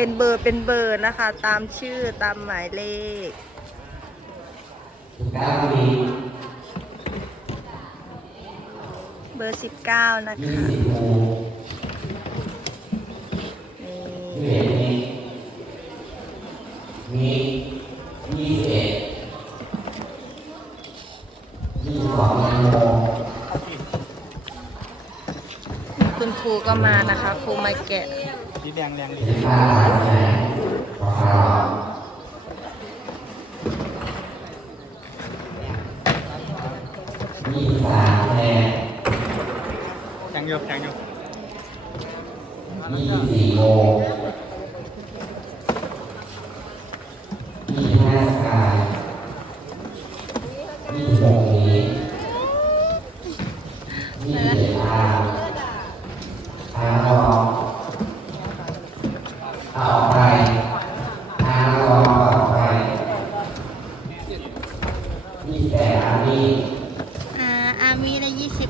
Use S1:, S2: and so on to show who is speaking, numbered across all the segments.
S1: เป็นเบอร์เป็นเบอร์นะคะ ตามชื่อตามหมายเลข
S2: เก้าปี
S1: เบอร์สิบเก้านะคะ
S2: สิบโมง
S1: นี่
S2: มีมียี่สิบเอ็ดยี่สิบสองโม
S1: คุณครูก็มานะคะ ครูมาแกะ
S3: สีแดงแดง
S2: ยี่สิบห้าแสนขอข่าวยี่สิบสามแสน
S3: แข็งอยู่แข็งอยู่
S2: มีสี่โม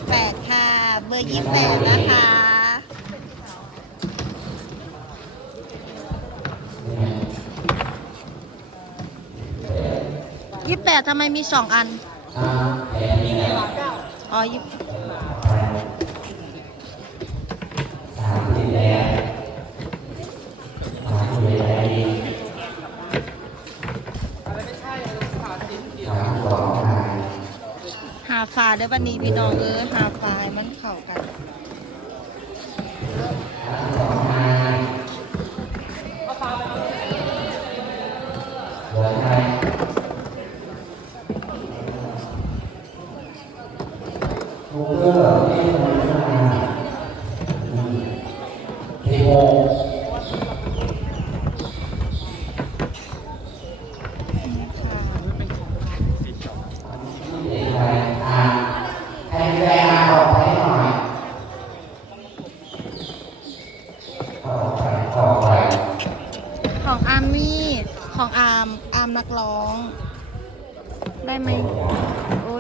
S1: 28 ค่ะ เบอร์ 28 นะคะยี่แปดทำไมมีสองอัน
S2: อ๋อ
S1: ยี่าฟ้าเด้อวันนี้พี่น้องเออหาฟ้าให้มันเข้ากัน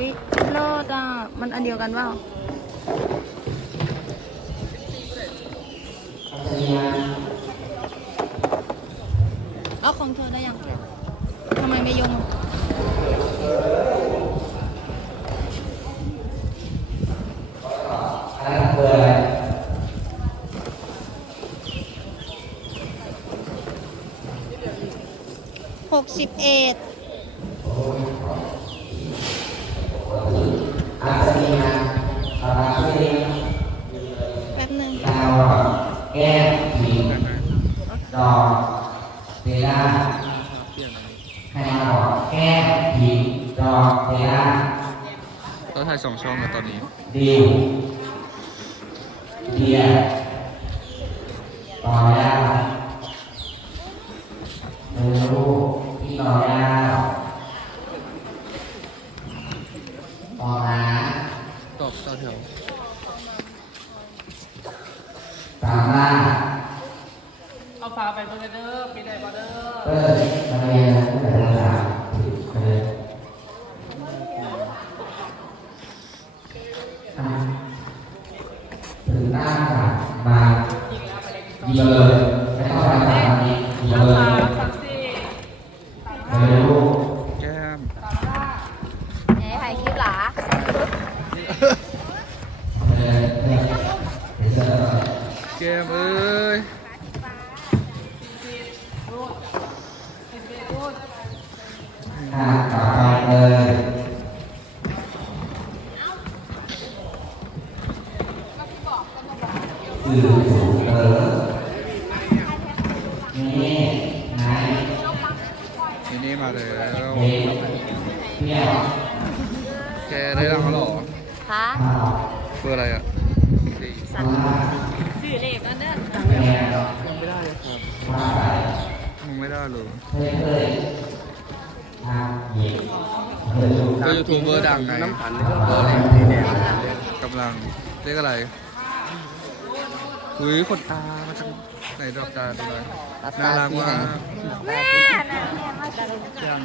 S2: ยโล
S1: ดอะ มันอันเดียวกันเปล่าเอาของเธอได้ยังทำไมไม่ยงหกสิบเอ็ด
S2: อัศนียอาราชี
S1: แป๊บหนึ่ง
S2: ดาวแก้มหญิงดอกเดล่าให้มาบอกแก้มหญิงดอกเดล่า
S3: เราถ่าย สองช่องแล้วตอนนี้
S2: ดิวเดียต่อยาเนูพี่ต่อยาต่อหา
S3: ตอบต่อแถว
S2: สามล่า
S4: เอาฟ้าไปเบอร์เดอร์ปีใดบอเดอร์
S2: เปิ้ลมาเรียนตั้งแต่ภาษามา ถึงหน้าค่ะมายิงเลยไม่ต้องไปตามนี้ยิง
S4: เอา
S2: เลย
S4: ฟ้าสักสี่
S2: เร็ว
S3: แก้ม
S1: ไหนถ่ายคลิปหรอ
S2: เลยเนี่ยเดี๋ยวจะ
S3: แก้มเอ้ย
S2: อ่าต่อไปเลย สื่อสูงเออนี่ไหน
S3: นี่นี่มาแล้ว
S2: เด็กเนี่ย
S3: แกได้รางวัลเหรอ
S1: คะ
S2: อ้าว
S3: เบอร์อะไรอะสี่
S2: มา
S4: สี่เหล็กนั่นเนอะ
S2: เนี่ย
S3: ยังไม่ได้เลยครับ
S2: มาใส่
S3: ยังไม่ได้เลย
S2: เฮ้ยเฮ้ยอ่าหยิบเฮ้ยลูก
S3: ก็ยูทูบเบอร์ดังไง
S2: น้ำผัน
S3: เบอร์อะไร
S2: นี่เนี่ย
S3: กำลังเรียกอะไร อุ้ยขนตามาจากไหนดอกตาดูหน่อยน่ารักมาก
S1: แม่น่ะ
S3: ยัง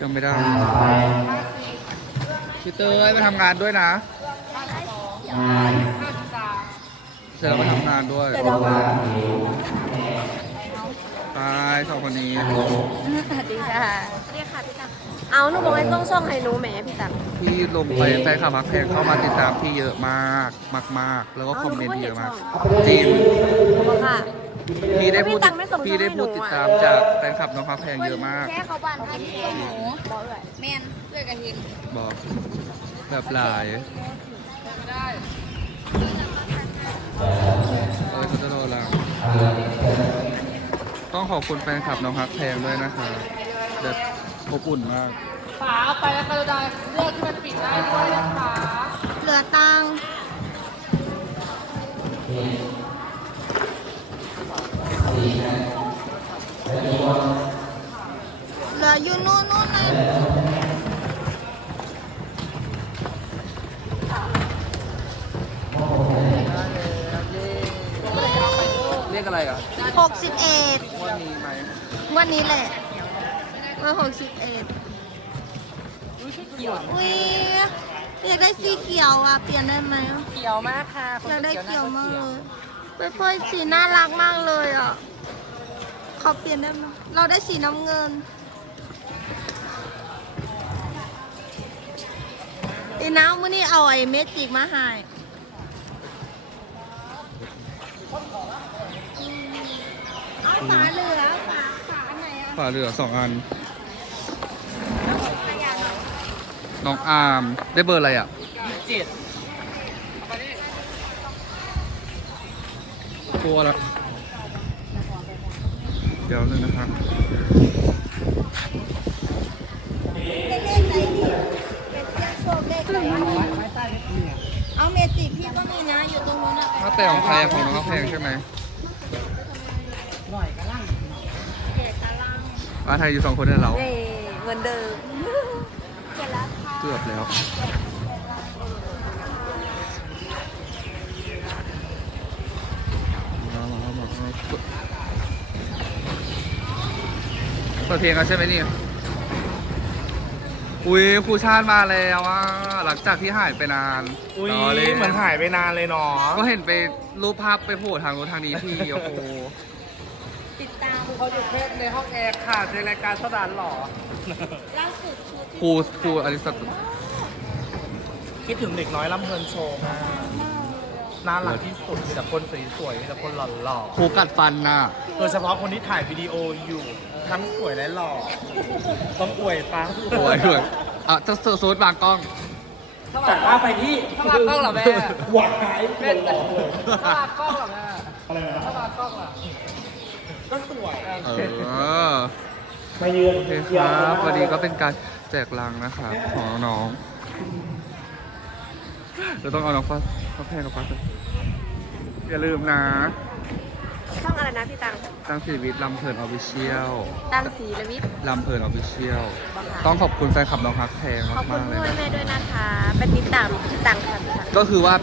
S3: ยังไม่ได้พี่เตยมาทำงานด้วยนะ
S2: งาน
S3: เจอมาทำงานด้วย
S2: โรงพยาบาลหิว
S3: ตายสองคนนี้
S1: สวัสดีค่ะ
S5: เรียกค่ะพี่ตัง เอาหนูบอกให้ส่งช่องให้หนูแหมพี่ตัง
S3: ที่ลงไปแฟนคลับมักแพงเข้ามาติดตามพี่เยอะมากมากๆแล้วก็คอมเมนต์เยอะมากจริง
S5: บอกค่ะ
S3: พี่ได้พูด
S5: พี่ตังไม่ส่ง
S3: พี่ได้พูด
S5: ให้หนู
S3: ติด
S5: อะ
S3: ตามจากแฟนคลับน้องพักแพงเยอะมาก
S5: แค่เขาบ้านท่าที่หนูบอกเลย
S1: แมนเพื่อกันเห็น
S3: บอกแบบหลายเออเขาจะโดนลังต้องขอบคุณแฟนคลับน้องพักแพงด้วยนะคะแบบ อบอุ่นมาก
S4: ฝาเอาไปแล้วก็ได้เลือกที่มันปิดได้ด้วยนะคะ
S1: เหลือตังค์เหลืออยู่นู่นนู่นนะ
S3: เรียกอะไรอะ
S1: หกสิบเอ็ด
S3: ว่ามีไหม
S1: วันนี้แหละ เบอร์หกสิบเอ็ดอุ้ยอยากได้สีเขียวอะ เปลี่ยนได้ไหมอะ
S4: เขียวมากค่ะ
S1: อยากได้เขียวมากเลยเพื่อนๆสีน่ารักมากเลยอะขอเปลี่ยนได้ไหมเราได้สีน้ำเงินอีน้ำมื่อนี้เอาไอ้เมจิกมาให้เอาฝาเหลือฝาฝาไหนอะ
S3: ฝาเหลือสองอัน น้องอาร์มได้เบอร์อะไรอะ
S4: เจ็ด
S3: กลัวแล้วเดี๋ยวนึงนะครับ
S1: เลขไหนดีเป็นเสียงโชคเลขไหนเอาเมจิกพี่ก็มีนะอยู่ตรงนู้นอะ
S3: ถ้าแต่ของใครอะของน้องพักแพงใช่ไหม
S1: เกตตาราง
S3: อาไทยอยู่สองคนเนี่ยเรา
S5: เย้เหมือนเดิม
S3: เกือบแล้วมามามามาเปิดเพลงกันใช่ไหมนี่ อุ้ยครูชาติมาแล้วอะหลังจากที่หายไปนาน
S6: อุ้ย
S3: ล้ล่
S6: เหมือนหายไปนานเลยเนาะ
S3: ก็เห็นไปรูปภาพไปโผล่ทางโน้นทางนี้ที่โอ้โห
S1: ติดตาม
S4: เขาอยู่เพศในห้องแอร์ค่ะในรายการสดานหล่อ
S1: ล่าสุดชุด
S3: ครูครูอริสต
S6: คิดถึงเด็กน้อยลำเพลินโชว์มากน่ารักที่สุดมีแต่คนสวยๆมีแต่คนหล่อ
S3: ครูกัดฟันน่ะ
S6: ๆโดยเฉพาะคนที่ถ่ายวิดีโออยู่ทั้งสวยและหล่อต้องอวยปะ
S3: สวยด้วยอะจะเซอร์ซูดบางกล้อง
S6: แต่ว่าไปที่
S4: ถ้ามากล้องเหรอแม่
S6: หวายคนหล่อเลย
S4: ถ้ามากล้องเหรอแม่
S6: อะไรนะ
S4: ถ้ามากล้องเหรอ
S6: ก็สวย
S3: เออ
S6: มาเยือน
S3: โอเคครับวันนี้ก็เป็นการแจกลังนะครับของน้องๆเราต้องเอาน้องฟ้าฟ้าแพงกับฟ้าไปอย่าลืมนะ
S5: ช่องอะไรนะพี่ตัง
S3: ตั้งชีวิตลำเพลินออฟฟิเชียล
S5: ตังสีละวิทย์
S3: ลำเพลินออฟฟิเชียล
S5: บอกค่ะ
S3: ต้องขอบคุณแฟนคลับน้องฮักแพง
S5: ขอบคุ
S3: มา
S5: ณ
S3: กๆเลย
S5: พ่อ
S3: นะ
S5: แม่ด้วยนะคะ เป็นติดตามพี่ตังค่ะพี่ตัง
S3: ก็คือว่า